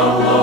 Allah.